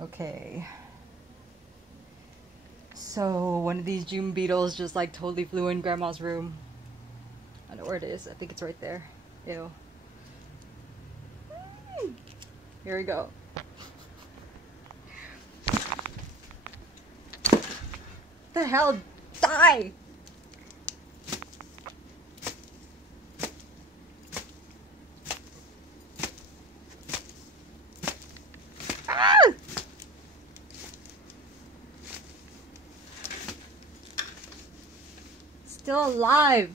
Okay. So one of these June beetles just like totally flew in Grandma's room. I don't know where it is. I think it's right there. Ew. Here we go. What the hell? Die! Ah! Still alive.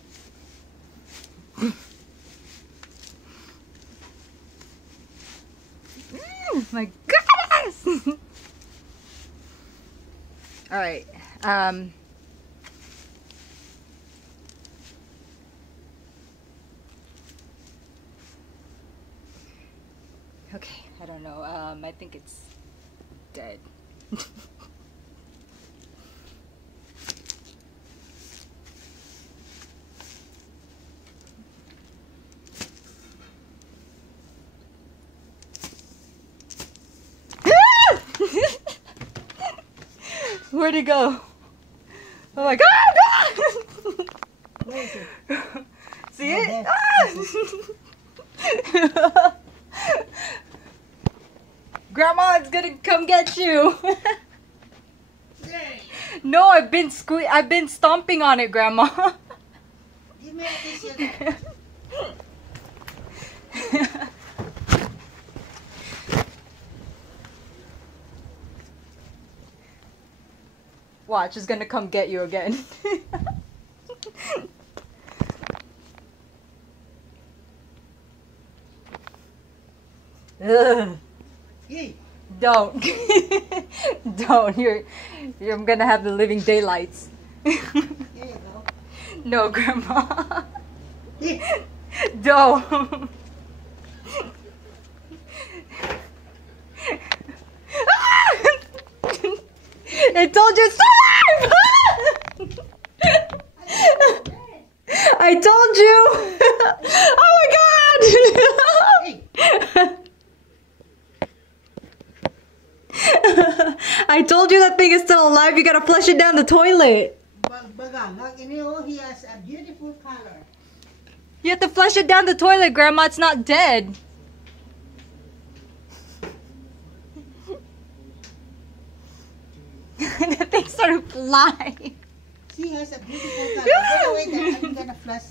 My goodness! All right. Okay, I don't know. I think it's dead. Where'd it go? Oh my god! Where is it? See it? Ah! Grandma, it's gonna come get you. No, I've been stomping on it, Grandma. Give me a tissue. Watch, it's gonna come get you again. Ugh. Yay. Don't. Don't. I'm gonna have the living daylights. There you go. No, Grandma. Yeah. Don't. I told you it's alive! I told you! Oh my god! I told you that thing is still alive. You gotta flush it down the toilet. He has a beautiful color. You have to flush it down the toilet, Grandma. It's not dead. The thing started flying. He has a beautiful color. Wait, I'm gonna flush.